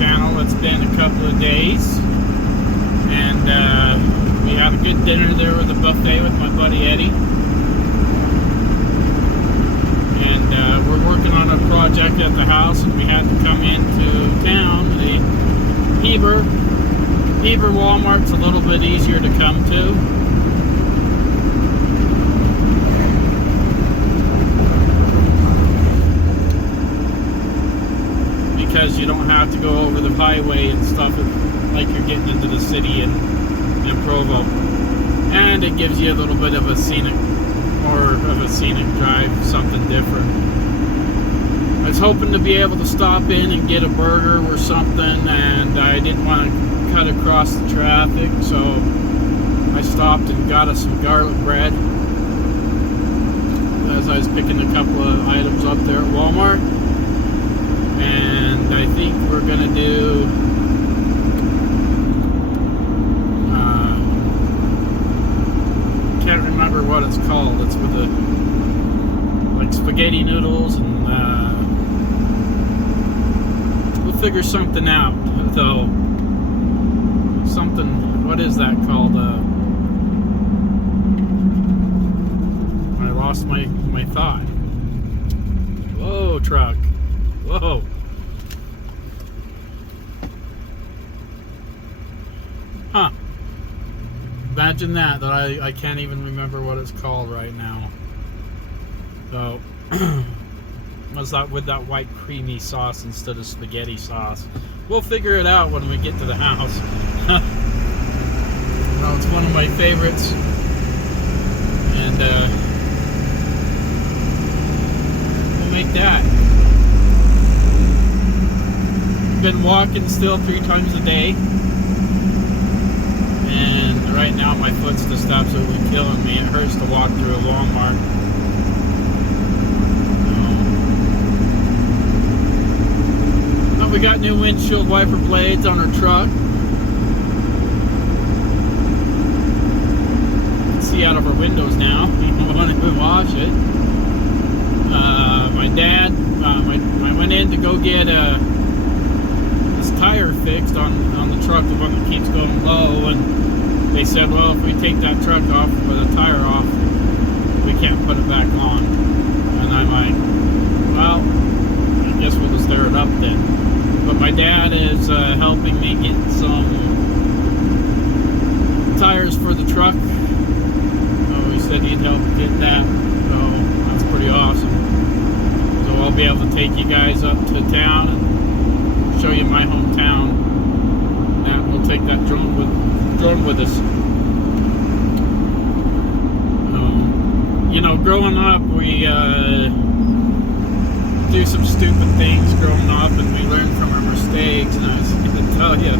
channel. It's been a couple of days, and we had a good dinner there with a buffet with my buddy Eddie. And we're working on a project at the house, and we had to come into town. The Heber Walmart's a little bit easier to come to. Because you don't have to go over the highway and stuff like you're getting into the city in Provo. And it gives you a little bit of a scenic drive, something different. I was hoping to be able to stop in and get a burger or something, and I didn't want to cut across the traffic, so I stopped and got us some garlic bread as I was picking a couple of items up there at Walmart. And I think we're gonna do can't remember what it's called. It's with the like spaghetti noodles, and we'll figure something out though. Something, what is that called? I lost my thought. Whoa, truck. Whoa. Huh. Imagine that I can't even remember what it's called right now. So, was that with that white creamy sauce instead of spaghetti sauce? We'll figure it out when we get to the house. Well, it's one of my favorites. And, we'll make that. Been walking still 3 times a day, and right now my foot's just absolutely killing me. It hurts to walk through a Walmart. We got new windshield wiper blades on our truck. You can see out of our windows now. We won't even wash it. My dad, I went in to go get this tire fixed on the truck, the one that keeps going low, and they said, well, if we take that truck off with the tire off, we can't put it back on. And I'm like, well, I guess we'll just stir it up then. But my dad is helping me get some tires for the truck. He said he'd help get that, so that's pretty awesome. So I'll be able to take you guys up to town and show you my hometown, and we'll take that drone with us. You know, growing up, we do some stupid things growing up, and we learn from our mistakes. And I was going to tell you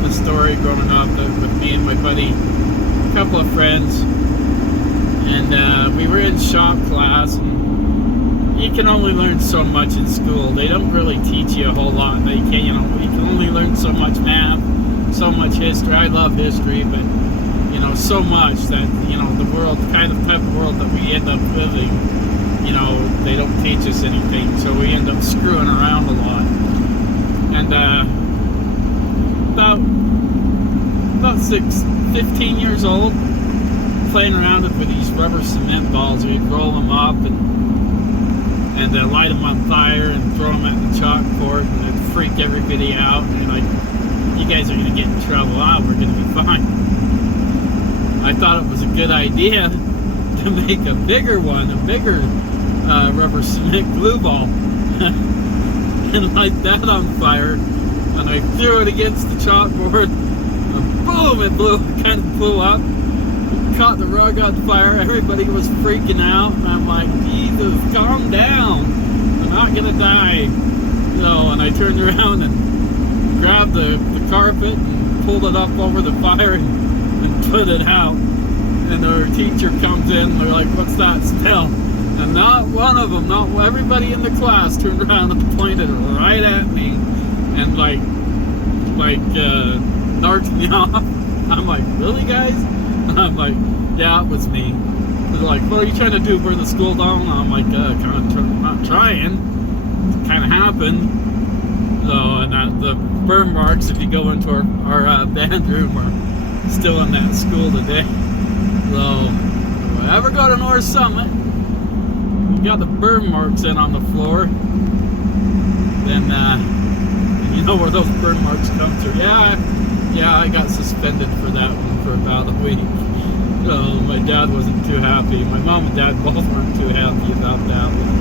the story growing up with me and my buddy, a couple of friends, and we were in shop class. And you can only learn so much in school. They don't really teach you a whole lot. You can only learn so much math, so much history. I love history, but so much that the world, the kind of type of world that we end up living, they don't teach us anything, so we end up screwing around a lot. And about 15 years old, playing around with these rubber cement balls. We'd roll them up and light them on fire and throw them at the chalkboard, and it'd freak everybody out. And they're like, you guys are going to get in trouble. We're going to be fine. I thought it was a good idea to make a bigger rubber cement glue ball and light that on fire, and I threw it against the chalkboard, and boom, it kind of blew up, caught the rug on fire. Everybody was freaking out, and I'm like, Jesus, calm down, I'm not gonna die. And I turned around and grabbed the carpet and pulled it up over the fire and put it out. And our teacher comes in, and they're like, what's that smell? And not one of them, not everybody in the class turned around and pointed right at me and like narked me off. I'm like, really, guys? And I'm like, yeah, it was me. They're like, what are you trying to do, burn the school down? And I'm like, not trying. It kind of happened. So, and the burn marks, if you go into our band room, are still in that school today. So, if I ever go to North Summit, you got the burn marks in on the floor, then you know where those burn marks come through. Yeah, I got suspended for that one for about a week. So my dad wasn't too happy. My mom and dad both weren't too happy about that one.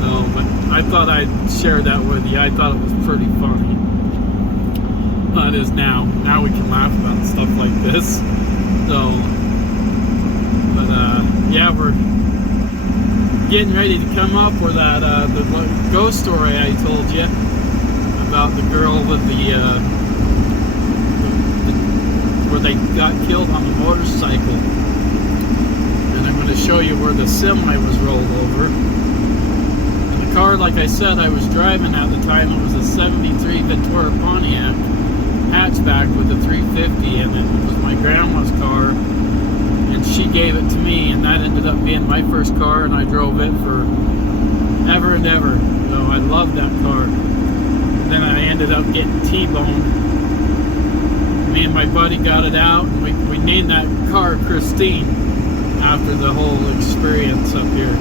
No, but I thought I'd share that with you. I thought it was pretty funny. Well, it is now. Now we can laugh about stuff like this. So, but yeah, we're getting ready to come up with that the ghost story I told you about the girl with the where they got killed on the motorcycle, and I'm going to show you where the semi was rolled over. And the car, like I said, I was driving at the time, it was a 73 Ventura Pontiac hatchback with a 350, and it was my grandma's car, and she gave it to me, and that ended up being my first car, and I drove it for ever and ever. So I loved that car. And then I ended up getting T-boned. Me and my buddy got it out, and we named that car Christine after the whole experience up here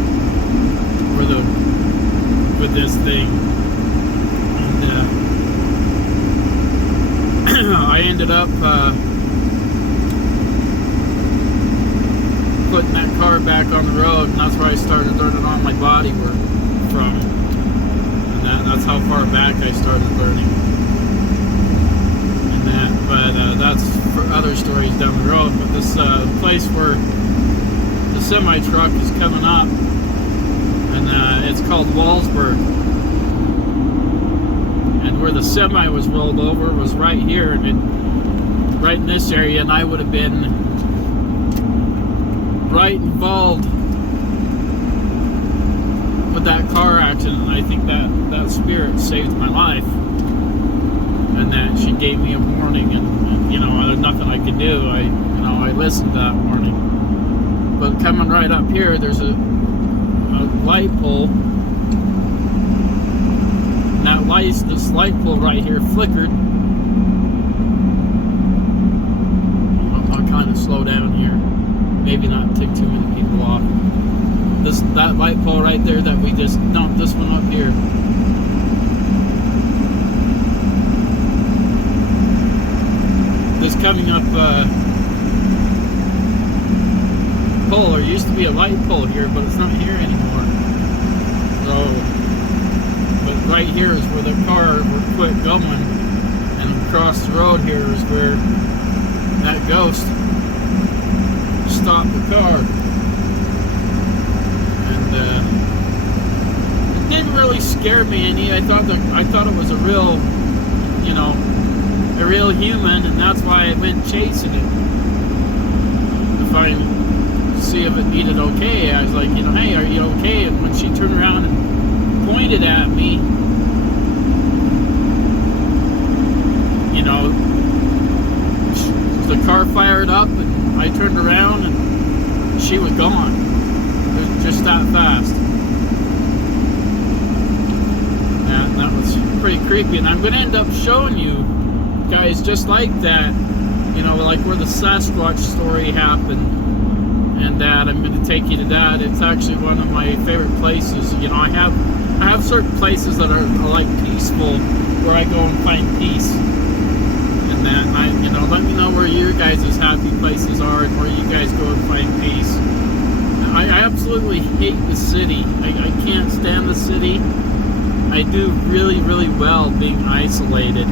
with this thing. And I ended up putting that car back on the road, and that's where I started learning all my body work from. And that's how far back I started learning. But that's for other stories down the road. But this place where the semi truck is coming up, and it's called Wallsburg, and where the semi was rolled over was right here, and right in this area, and I would have been right involved with that car accident. And I think that spirit saved my life. And that she gave me a warning, and you know, there's nothing I could do. I listened to that warning. But coming right up here, there's a light pole. And this light pole right here flickered. I'll kind of slow down here, maybe not take too many people off. That light pole right there that we just dumped, this one up here. This coming up pole, there used to be a light pole here, but it's not here anymore. So, but right here is where the car would quit going, and across the road here is where that ghost stopped the car. And it didn't really scare me any. I thought it was a real, you know, a real human, and that's why I went chasing it to see if it needed okay. I was like, you know, hey, are you okay? And when she turned around and pointed at me, you know, the car fired up, and I turned around, and she was gone. It was just that fast. And that was pretty creepy, and I'm going to end up showing you guys just like that, you know, like where the Sasquatch story happened, and that I'm going to take you to that. It's actually one of my favorite places. You know, I have certain places that are like peaceful, where I go and find peace, and that, you know, let me know where your guys' happy places are and where you guys go and find peace. I absolutely hate the city. I can't stand the city. I do really, really well being isolated.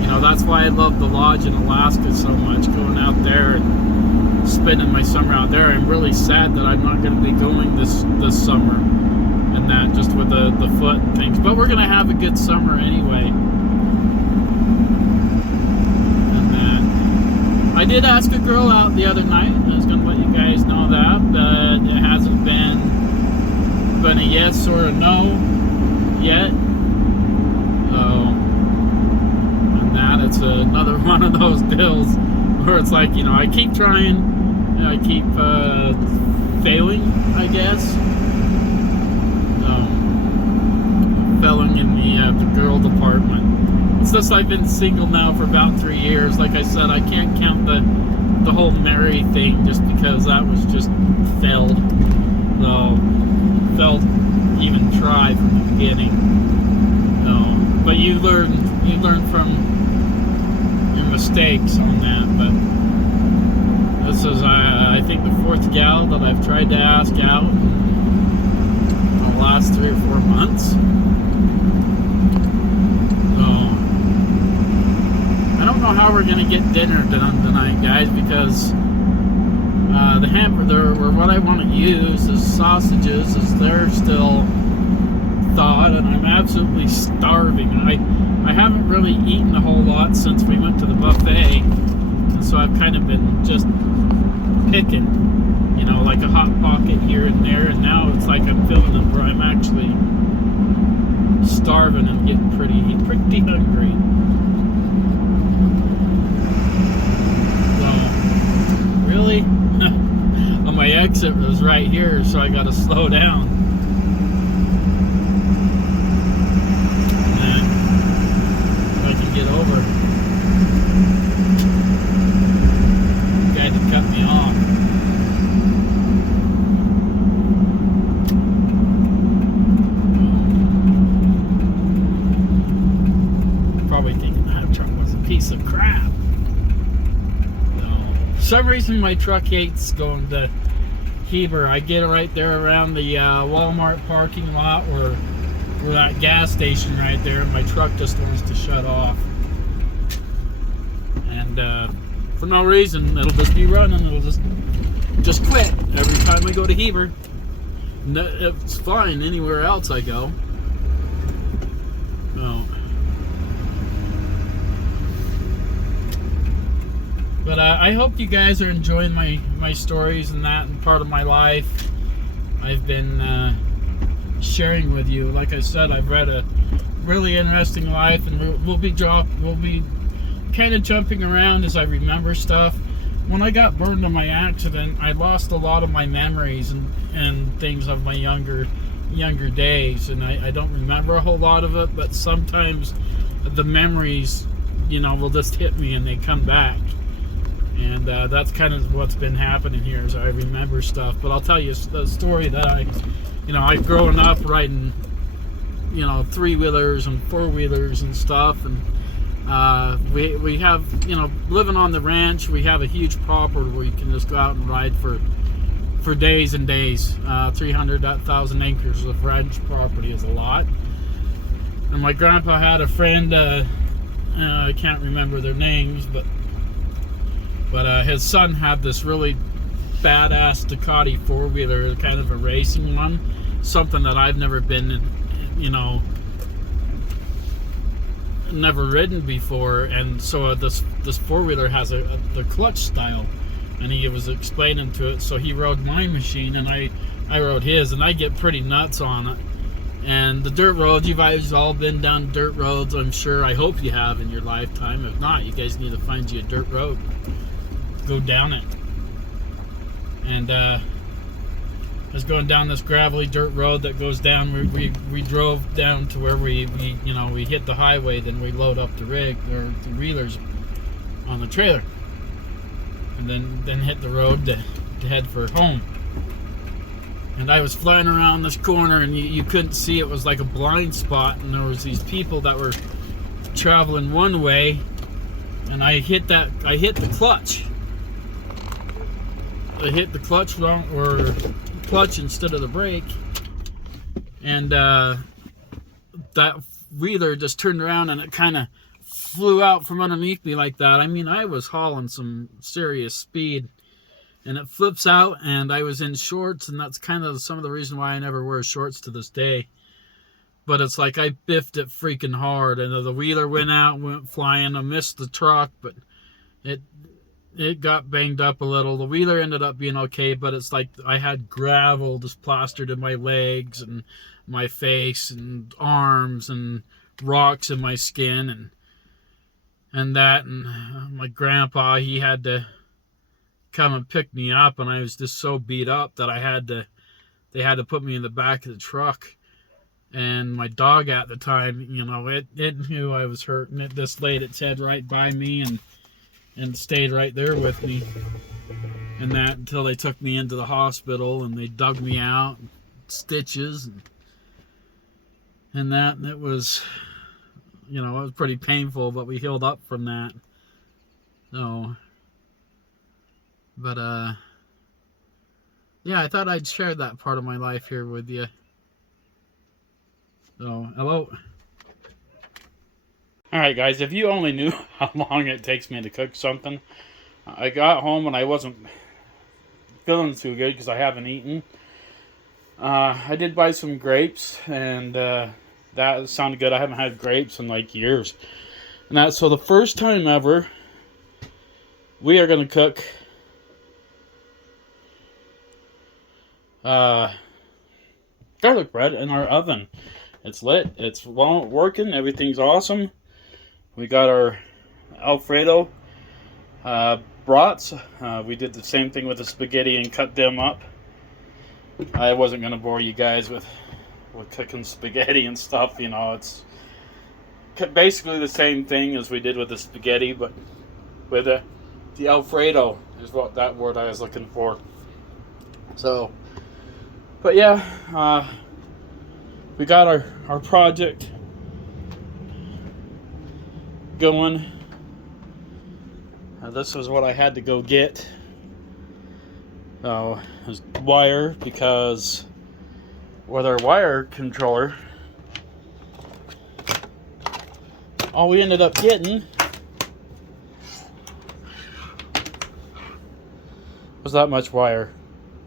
You know, that's why I love the lodge in Alaska so much, going out there and spending my summer out there. I'm really sad that I'm not going to be going this summer, and that just with the foot and things. But we're going to have a good summer anyway. And that, I did ask a girl out the other night. I was going to let you guys know that, but it hasn't been a yes or a no yet. It's another one of those deals where it's like, you know, I keep trying, and I keep failing, I guess. felling in the girl department. It's just I've been single now for about 3 years. Like I said, I can't count the whole marry thing just because that was just failed. So failed even try from the beginning. No, but you learn from your mistakes on that. But this is I think the 4th gal that I've tried to ask out in the last 3 or 4 months. So I don't know how we're gonna get dinner done tonight, guys, because the hamburger, or what I want to use is sausages, as they're still thawed, and I'm absolutely starving. I haven't really eaten a whole lot since we went to the buffet, and so I've kind of been just picking, you know, like a hot pocket here and there, and now it's like I'm feeling it where I'm actually starving and getting pretty hungry. So, really? On my exit was right here, so I gotta slow down. And then if I can get over, the guy to cut me off. Probably thinking that truck was a piece of crap. For some reason my truck hates going to Heber. I get it right there around the Walmart parking lot or that gas station right there, and my truck just wants to shut off. And for no reason, it'll just be running. It'll just quit every time we go to Heber. No, it's fine anywhere else I go. Oh. But I hope you guys are enjoying my stories and that, and part of my life I've been sharing with you. Like I said, I've read a really interesting life, and we'll be kind of jumping around as I remember stuff. When I got burned in my accident, I lost a lot of my memories and things of my younger days, and I don't remember a whole lot of it, but sometimes the memories, you know, will just hit me and they come back. And that's kind of what's been happening here, is I remember stuff. But I'll tell you the story that I've grown up riding, you know, 3-wheelers and 4-wheelers and stuff. And we have, you know, living on the ranch, we have a huge property where you can just go out and ride for days and days. 300,000 acres of ranch property is a lot. And my grandpa had a friend, I can't remember their names, but his son had this really badass Ducati 4-wheeler, kind of a racing one, something that I've never been, you know, never ridden before. And so this 4-wheeler has the clutch style, and he was explaining to it. So he rode my machine and I rode his, and I get pretty nuts on it. And the dirt roads, you guys all been down dirt roads, I'm sure. I hope you have in your lifetime. If not, you guys need to find you a dirt road, go down it. And I was going down this gravelly dirt road that goes down. We drove down to where we hit the highway. Then we load up the rig or the reelers on the trailer, and then hit the road to head for home. And I was flying around this corner, and you couldn't see. It was like a blind spot, and there was these people that were traveling one way, and I hit the clutch. I hit the clutch wrong, or clutch instead of the brake, and that wheeler just turned around and it kind of flew out from underneath me like that. I mean, I was hauling some serious speed, and it flips out, and I was in shorts, and that's kind of some of the reason why I never wear shorts to this day. But it's like I biffed it freaking hard, and the wheeler went out, went flying. I missed the truck, but it got banged up a little. The wheeler ended up being okay, but it's like I had gravel just plastered in my legs and my face and arms, and rocks in my skin, and that. And my grandpa, he had to come and pick me up, and I was just so beat up that they had to put me in the back of the truck. And my dog at the time, you know, it knew I was hurt, and it just laid its head right by me and stayed right there with me. And that until they took me into the hospital and they dug me out, stitches, and that. And it was, you know, it was pretty painful, but we healed up from that. So, but, yeah, I thought I'd share that part of my life here with you. So, hello. Alright guys, if you only knew how long it takes me to cook something. I got home and I wasn't feeling too good because I haven't eaten. I did buy some grapes, and that sounded good. I haven't had grapes in like years. And that, so the first time ever, we are going to cook garlic bread in our oven. It's lit. It's working. Everything's awesome. We got our Alfredo brats. We did the same thing with the spaghetti and cut them up. I wasn't going to bore you guys with cooking spaghetti and stuff. You know, it's basically the same thing as we did with the spaghetti, but with the Alfredo is what that word I was looking for. So, but yeah, we got our project going. This is what I had to go get. There's wire, because with our wire controller, all we ended up getting was that much wire.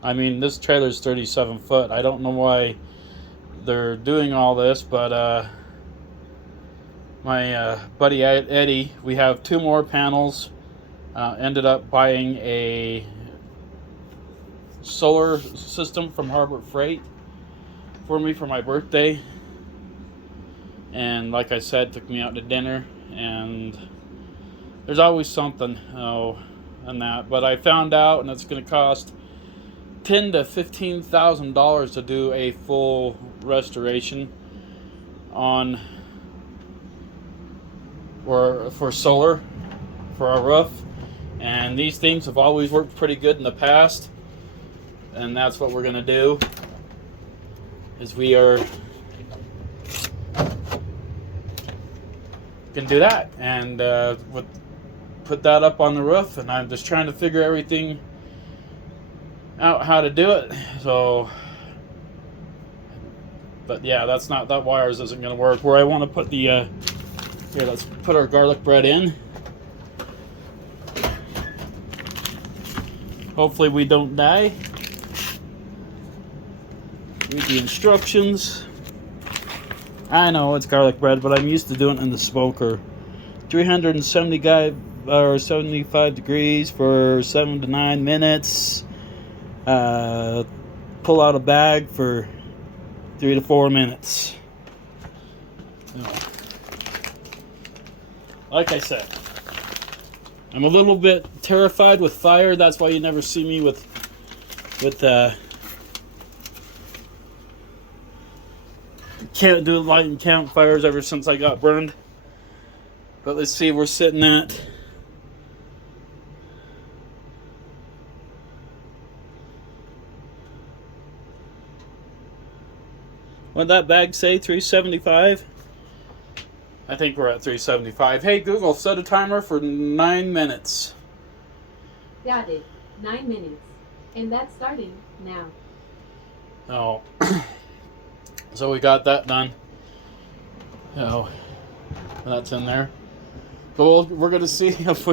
I mean, this trailer's 37 foot. I don't know why they're doing all this, but my buddy Eddie, we have 2 more panels. Ended up buying a solar system from Harbor Freight for me for my birthday. And like I said, took me out to dinner, and there's always something on that. But I found out, and it's going to cost $10,000 to $15,000 to do a full restoration on or for solar for our roof. And these things have always worked pretty good in the past, and that's what we're going to do. Is we are can do that, and put that up on the roof. And I'm just trying to figure everything out how to do it. So, but yeah, that wires isn't going to work. Where I want to put the here, let's put our garlic bread in. Hopefully we don't die. Read the instructions. I know it's garlic bread, but I'm used to doing it in the smoker. 75 degrees for 7 to 9 minutes. Pull out a bag for 3 to 4 minutes. Like I said, I'm a little bit terrified with fire. That's why you never see me with can't do lighting campfires ever since I got burned. But let's see, we're sitting at what'd that bag say? 375? I think we're at 375. Hey Google, set a timer for 9 minutes. Got it. 9 minutes. And that's starting now. Oh. So we got that done. Oh, that's in there. But we're gonna see if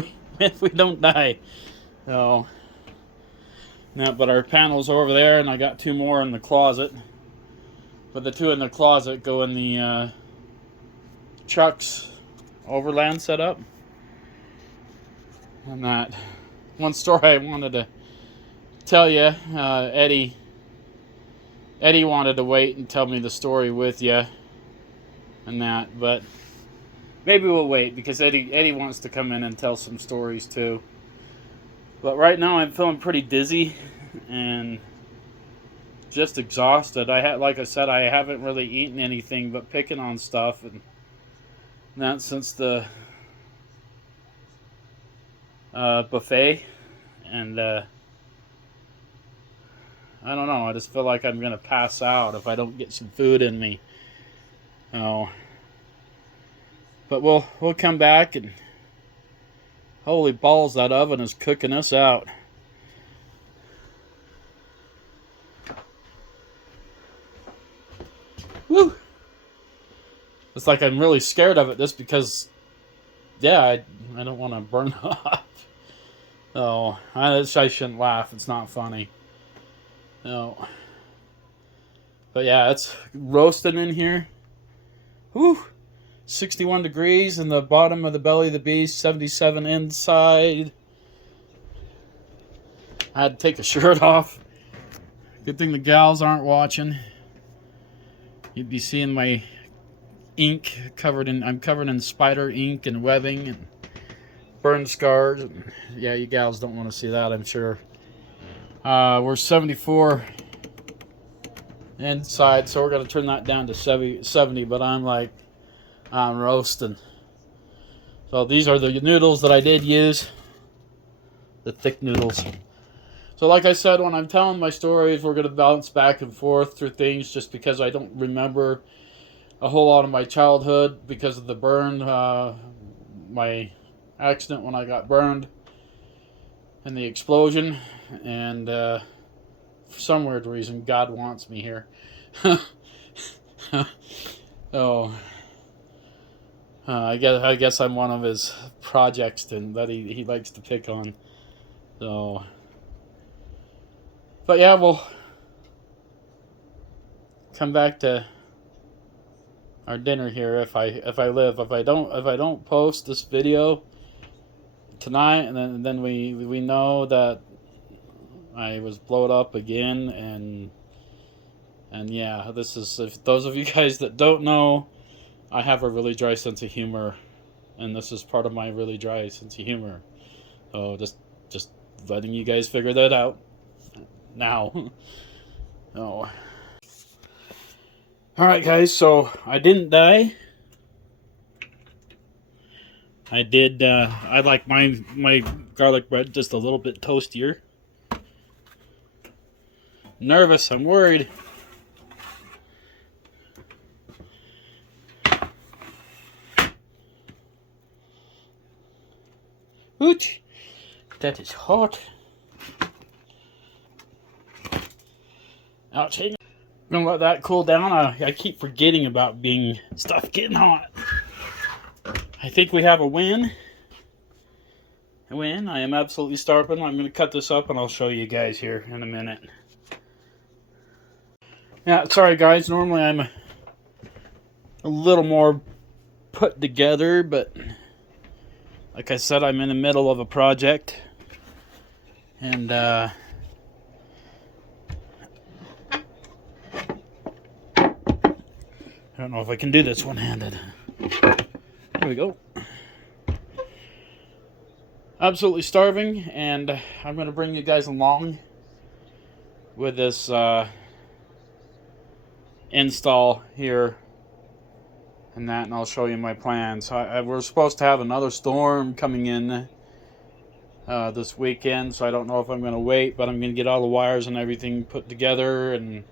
we don't die. So, now, but our panels are over there, and I got 2 more in the closet. But the 2 in the closet go in the truck's overland setup. And that one story I wanted to tell you, Eddie wanted to wait and tell me the story with you and that, but maybe we'll wait because Eddie wants to come in and tell some stories too. But right now I'm feeling pretty dizzy and just exhausted. Like I said, I haven't really eaten anything but picking on stuff, and that since the buffet, and I don't know. I just feel like I'm gonna pass out if I don't get some food in me. Oh, but we'll come back, and holy balls, that oven is cooking us out. Woo! It's like I'm really scared of it just because, yeah, I don't want to burn up. Oh, I shouldn't laugh. It's not funny. No. But yeah, it's roasting in here. Woo! 61 degrees in the bottom of the belly of the beast, 77 inside. I had to take the shirt off. Good thing the gals aren't watching. You'd be seeing my ink I'm covered in spider ink and webbing and burn scars. Yeah, you gals don't want to see that, I'm sure. We're 74 inside, so we're going to turn that down to 70, but I'm roasting. So these are the noodles that I did use, the thick noodles. So like I said, when I'm telling my stories, we're going to bounce back and forth through things just because I don't remember a whole lot of my childhood because of the burn, my accident when I got burned, and the explosion, and for some weird reason, God wants me here. Oh, I guess I'm one of his projects that he likes to pick on. So, but yeah, we'll come back to our dinner here if I live. If I don't post this video tonight, and then we know that I was blown up again, and yeah, this is, if those of you guys that don't know, I have a really dry sense of humor, and this is part of my really dry sense of humor. So just letting you guys figure that out now. Oh. Alright guys, so I didn't die. I did, I like my garlic bread just a little bit toastier. Nervous, I'm worried. Ouch, that is hot. Ouch. I'm gonna let that cool down. I keep forgetting about stuff getting hot. I think we have a win. I am absolutely starving. I'm gonna cut this up and I'll show you guys here in a minute. Yeah, sorry guys, normally I'm a little more put together, but like I said, I'm in the middle of a project, and I don't know if I can do this one-handed. There we go. Absolutely starving, and I'm going to bring you guys along with this install here and I'll show you my plans. We're supposed to have another storm coming in this weekend, so I don't know if I'm going to wait, but I'm going to get all the wires and everything put together and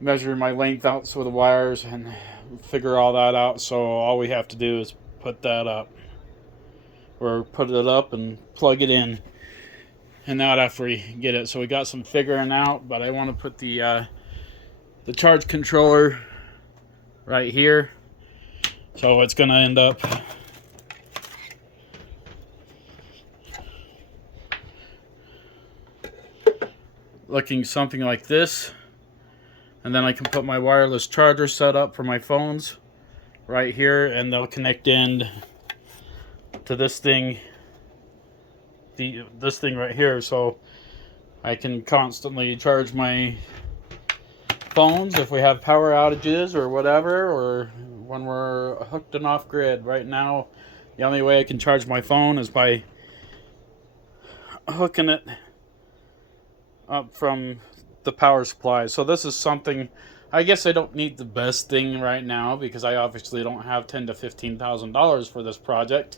measure my length out with the wires and figure all that out. So all we have to do is put that up, or put it up and plug it in, and that after we get it. So we got some figuring out, but I want to put the charge controller right here. So it's going to end up looking something like this. And then I can put my wireless charger set up for my phones right here, and they'll connect in to this thing, this thing right here, so I can constantly charge my phones if we have power outages or whatever, or when we're hooked and off grid. Right now, the only way I can charge my phone is by hooking it up from the power supply. So this is something, I guess I don't need the best thing right now because I obviously don't have $10,000 to $15,000 for this project.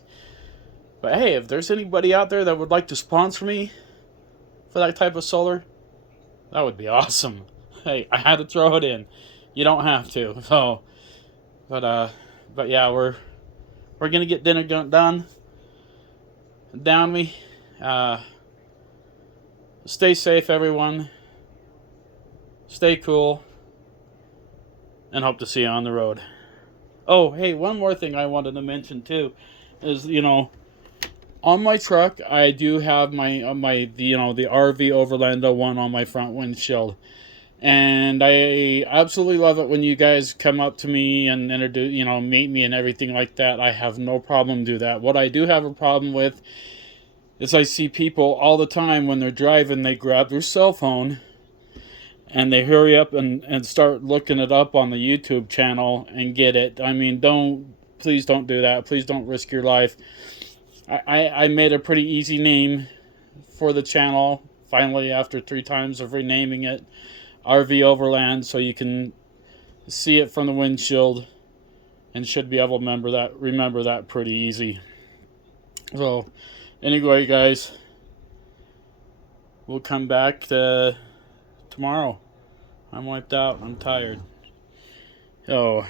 But hey, if there's anybody out there that would like to sponsor me for that type of solar, that would be awesome. Hey, I had to throw it in. You don't have to. So, but yeah, we're gonna get dinner done. Down me. Stay safe, everyone. Stay cool. And hope to see you on the road. Oh, hey, one more thing I wanted to mention too is, on my truck I do have the RV Overlando one on my front windshield. And I absolutely love it when you guys come up to me and introduce, meet me and everything like that. I have no problem do that. What I do have a problem with is I see people all the time when they're driving, they grab their cell phone and they hurry up and start looking it up on the YouTube channel and get it. I mean, please don't do that. Please don't risk your life. I made a pretty easy name for the channel, finally, after 3 times of renaming it RV Overland, so you can see it from the windshield and should be able to remember that pretty easy. So, anyway, guys, we'll come back tomorrow. I'm wiped out. I'm tired. So,